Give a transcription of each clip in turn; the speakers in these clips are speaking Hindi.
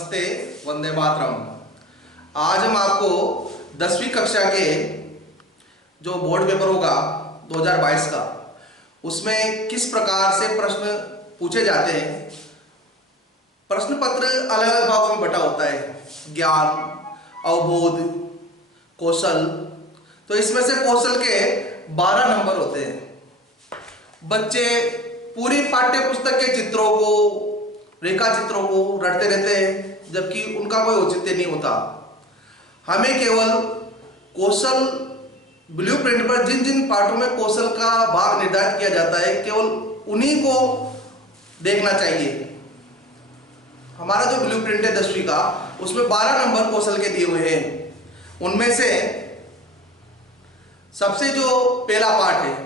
नमस्ते, वंदे मातरम। आज हम आपको 10वीं कक्षा के जो बोर्ड पेपर होगा 2022 का, उसमें किस प्रकार से प्रश्न पूछे जाते हैं। प्रश्न पत्र अलग अलग भागों में बटा होता है, ज्ञान, अवबोध, कौशल। तो इसमें से कौशल के 12 नंबर होते हैं। बच्चे पूरी पाठ्य पुस्तक के चित्रों को, रेखा चित्रों को रटते रहते हैं, जबकि उनका कोई औचित्य नहीं होता। हमें केवल कौशल ब्लूप्रिंट पर जिन जिन पाठों में कौशल का भाग निर्धारित किया जाता है, केवल उन्हीं को देखना चाहिए। हमारा जो ब्लूप्रिंट है 10वीं का, उसमें 12 नंबर कौशल के दिए हुए हैं। उनमें से सबसे जो पहला पाठ है,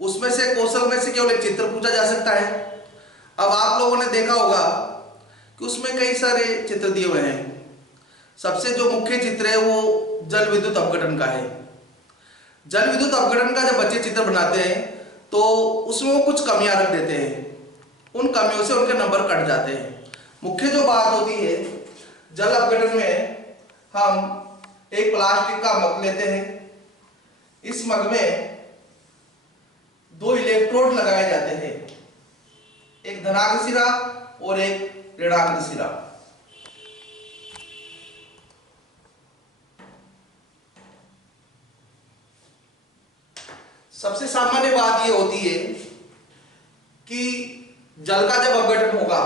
उसमें से कौशल में से केवल एक चित्र पूछा जा सकता है। अब आप लोगों ने देखा होगा कि उसमें कई सारे चित्र दिए हुए हैं। सबसे जो मुख्य चित्र है वो जल विद्युत अपघटन का है। जल विद्युत अपघटन का जब बच्चे चित्र बनाते हैं तो उसमें वो कुछ कमियां रख देते हैं, उन कमियों से उनके नंबर कट जाते हैं। मुख्य जो बात होती है, जल अपघटन में हम एक प्लास्टिक का मग लेते हैं। इस मग में 2 इलेक्ट्रोड लगाए जाते हैं, एक धनात्मक सिरा और एक ऋणात्मक सिरा। सबसे सामान्य बात यह होती है कि जल का जब अपघटन होगा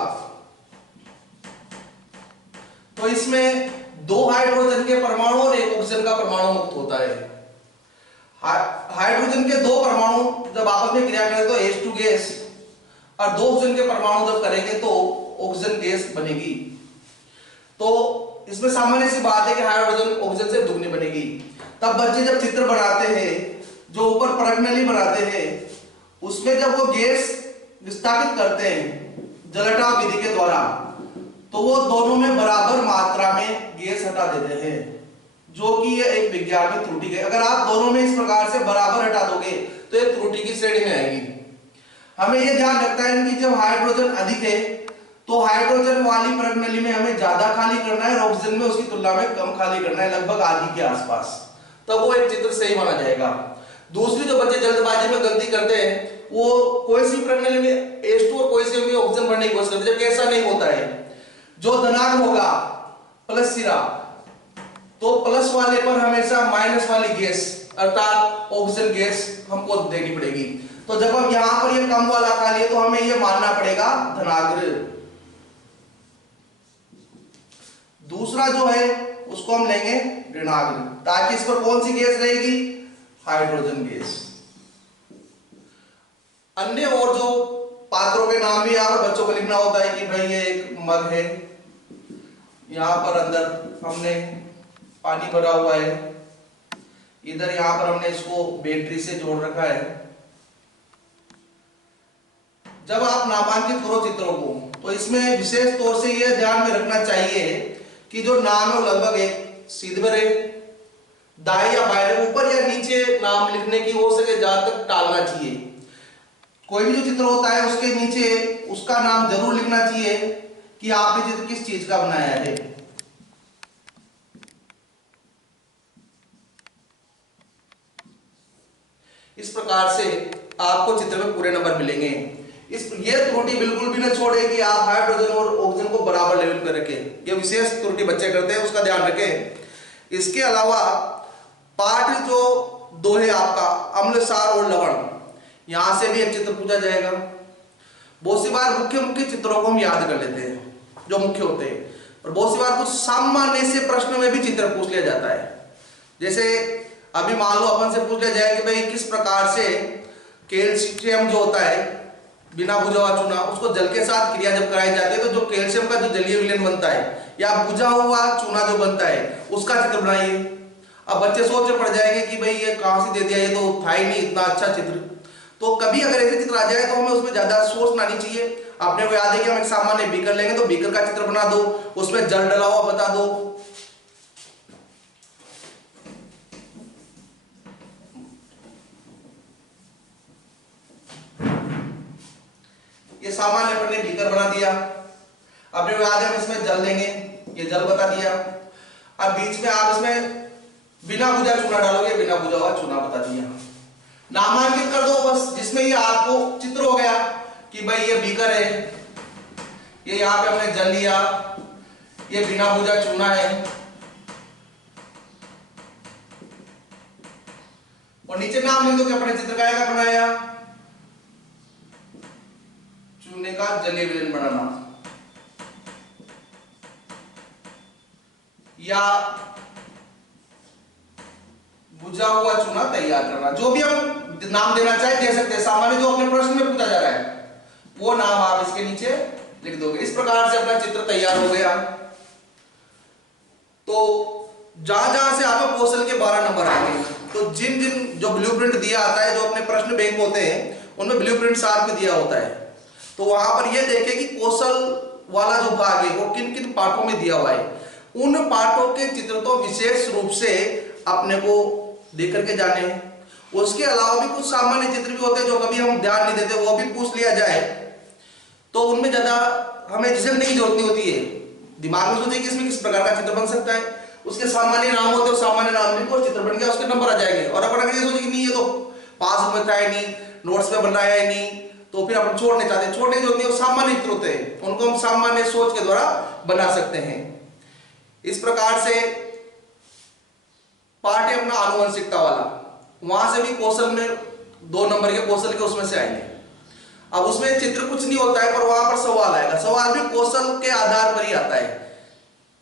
तो इसमें 2 हाइड्रोजन के परमाणु और 1 ऑक्सीजन का परमाणु मुक्त होता है। हाइड्रोजन के 2 परमाणु जब आपस में क्रिया करें तो H2 गैस, और 2 ऑक्सीजन के परमाणु जब करेंगे तो ऑक्सीजन गैस बनेगी। तो इसमें सामान्य सी बात है कि हाइड्रोजन ऑक्सीजन से दुगनी बनेगी। तब बच्चे जब चित्र बनाते हैं, जो ऊपर परत नली बनाते हैं, उसमें जब वो गैस विस्थापित करते हैं जलहटाव विधि के द्वारा, तो वो दोनों में बराबर मात्रा में गैस हटा देते हैं, जो कि ये एक विज्ञान में त्रुटि है। अगर आप दोनों में इस प्रकार से बराबर हटा दोगे तो ये त्रुटि की श्रेणी में आएगी। हमें यह ध्यान रखना है कि जब हाइड्रोजन अधिक है तो हाइड्रोजन वाली परत नली में हमें ज्यादा खाली करना है और ऑक्सीजन में उसकी तुलना में कम खाली करना है, लगभग आधी के आसपास। तब वो एक चित्र सही माना जाएगा। दूसरी जो बच्चे जल्दबाजी में गलती करते हैं, वो कोई सी परत नली में H2 और कोई सी में ऑक्सीजन भरने की कोशिश करते हैं, जबकि ऐसा नहीं होता है। जो धनात्मक होगा प्लस सिरा, तो प्लस वाले पर हमेशा माइनस वाली गैस अर्थात ऑक्सीजन गैस हमको देनी पड़ेगी। तो जब हम यहां पर ये कम वाला खाली है तो हमें ये मानना पड़ेगा धनाग्र। दूसरा जो है उसको हम लेंगे ऋणाग्र, ताकि इस पर कौन सी गैस रहेगी? Hydrogen gas. अन्य और जो पात्रों के नाम भी यहां पर बच्चों को लिखना होता है कि भाई ये एक मग है, यहां पर अंदर हमने पानी भरा हुआ है, इधर यहां पर हमने इसको बैटरी से जोड़ रखा है। जब आप नामांकित करो चित्रों को तो इसमें विशेष तौर से यह ध्यान में रखना चाहिए कि जो नाम है वो लगभग एक सीधे भरे, दाएं या बाएं, ऊपर या नीचे नाम लिखने की हो सके जहां तक टालना चाहिए। कोई भी जो चित्र होता है उसके नीचे उसका नाम जरूर लिखना चाहिए कि आपने चित्र किस चीज का बनाया है। इस प्रकार से आपको चित्र में पूरे नंबर मिलेंगे। ये त्रुटि बिल्कुल भी न छोड़े कि आप हाइड्रोजन और ऑक्सीजन को बराबर लेवल पर रखें। ये विशेष त्रुटि बच्चे करते हैं, उसका ध्यान रखें। इसके अलावा पाठ जो 2 है आपका अम्ल, सार और लवण, यहां से भी एक चित्र पूछा जाएगा। बहुत सी बार मुख्य चित्रों को हम याद कर लेते हैं जो मुख्य होते हैं, और बहुत सी बार कुछ सामान्य से प्रश्न में भी चित्र पूछ लिया जाता है। जैसे अभी मान लो अपन से पूछ लिया जाए कि भाई किस प्रकार से कैल्शियम जो होता है बिना बुझा हुआ चूना, उसको जल के साथ क्रिया जब कराई जाती है तो जो कैल्शियम का जो जलीय विलयन बनता है या बुझा हुआ चूना जो बनता है उसका चित्र बनाइए। अब बच्चे सोच में पड़ जाएंगे कि भाई ये कहां से दे दिया, ये तो था ही नहीं इतना अच्छा चित्र। तो कभी अगर ऐसे चित्र आ जाए तो हमें उसमें ज्यादा सोचना नहीं चाहिए। अपने को याद है कि हम एक सामान्य बीकर लेंगे तो बीकर का चित्र बना दो, उसमें जल डला हुआ बता दो। ये सामान्य अपने बीकर बना दिया। अपने को याद है हम इसमें जल लेंगे, ये जल बता दिया। अब बीच में आप इसमें बिना भुजा चूना डालोगे, बिना भुजा हुआ चूना बता दिया। नामांकित कर दो बस, जिसमें ये आपको चित्र हो गया कि भाई ये बीकर है, ये यहां पे हमने जल लिया, ये बिना भुजा चूना है, और नीचे नाम लिख दो कि अपने चित्र का बनाया चूने का जलीय विलयन बनाना, या भुजा हुआ चूना तैयार करना। जो भी हम नाम देना चाहे दे सकते हैं, सामान्य जो अपने प्रश्न में पूछा जा रहा है वो नाम आप इसके नीचे लिख दोगे। इस प्रकार से अपना चित्र तैयार हो गया। तो जहां जहां से आपको कौशल के 12 नंबर आएंगे, तो जिन जिन जो ब्लूप्रिंट दिया आता है, जो अपने प्रश्न बैंक होते हैं उनमें ब्लूप्रिंट साथ में दिया होता है, तो वहां पर यह देखें कि कौशल वाला जो भाग है वो किन किन पाठों में दिया हुआ है। उन पाठों के चित्र तो विशेष रूप से अपने को देख करके जाने हैं। उसके अलावा भी कुछ सामान्य चित्र भी होते हैं जो कभी हम ध्यान नहीं देते, वो भी पूछ लिया जाए तो उनमें ज्यादा हमें झिझकने की जरूरत नहीं होती है। दिमाग में सोचे कि इसमें किस प्रकार का चित्र बन सकता है, उसके सामान्य नाम होते हैं, सामान्य नाम लिखो, चित्र बन गया, उसके नंबर आ जाएंगे। और अपन अगर ये सोचे कि नहीं ये तो पास में था ही नहीं, नोट्स में बन रहा है नहीं, तो फिर अपन छोड़ने चाहते हैं, छोड़ने की जरूरत नहीं, वो सामान्य चित्र होते हैं, उनको हम सामान्य सोच के द्वारा बना सकते हैं। इस प्रकार से पार्ट है अपना आनुवंशिकता वाला, वहां से भी कौशल में 2 नंबर के कौशल के उसमें से आएंगे। अब उसमें चित्र कुछ नहीं होता है, पर वहां पर सवाल आएगा। सवाल भी कौशल के आधार पर ही आता है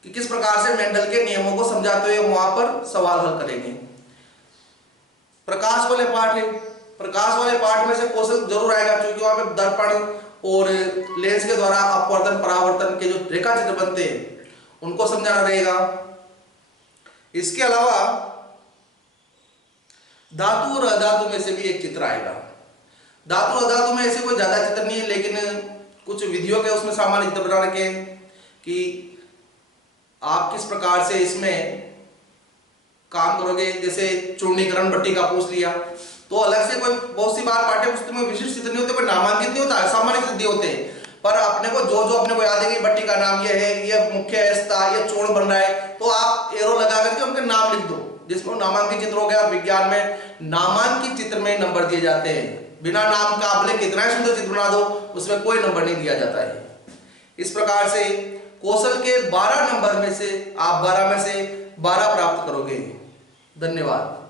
कि किस प्रकार से मेंडल के नियमों को समझाते हुए वहां पर सवाल हल करेंगे। प्रकाश वाले पाठ है, प्रकाश वाले पाठ में से कौशल जरूर आएगा, क्योंकि वहां पे दर्पण और लेंस के द्वारा अपवर्तन परावर्तन के जो रेखा चित्र बनते हैं उनको समझाना रहेगा। इसके अलावा धातु और अधातु में से भी एक चित्र आएगा। धातु और अधातु में ऐसे कोई ज्यादा चित्र नहीं है, लेकिन कुछ विधियों के उसमें सामान्य चित्र बना रखे हैं कि आप किस प्रकार से इसमें काम करोगे। जैसे चूर्णीकरण भट्टी का पूछ लिया तो अलग से कोई बहुत सी बार पाठ्य पुस्तक में विशिष्ट चित्र नहीं होते, पर नामांकित नहीं होता है, सामान्य चित्र होते हैं। पर अपने को जो जो अपने को याद है कि भट्टी का नाम ये है, ये मुख्य है, ये चूर्ण बन रहा है, तो आप एरो लगा करके उनके नाम लिख दो, जिसमें नामांकित चित्र हो गया। विज्ञान में नामांकित चित्र में नंबर दिए जाते हैं, बिना नाम का आप कितना सुंदर चित्र बना दो उसमें कोई नंबर नहीं दिया जाता है। इस प्रकार से कौशल के 12 नंबर में से आप 12 में से 12 प्राप्त करोगे। धन्यवाद।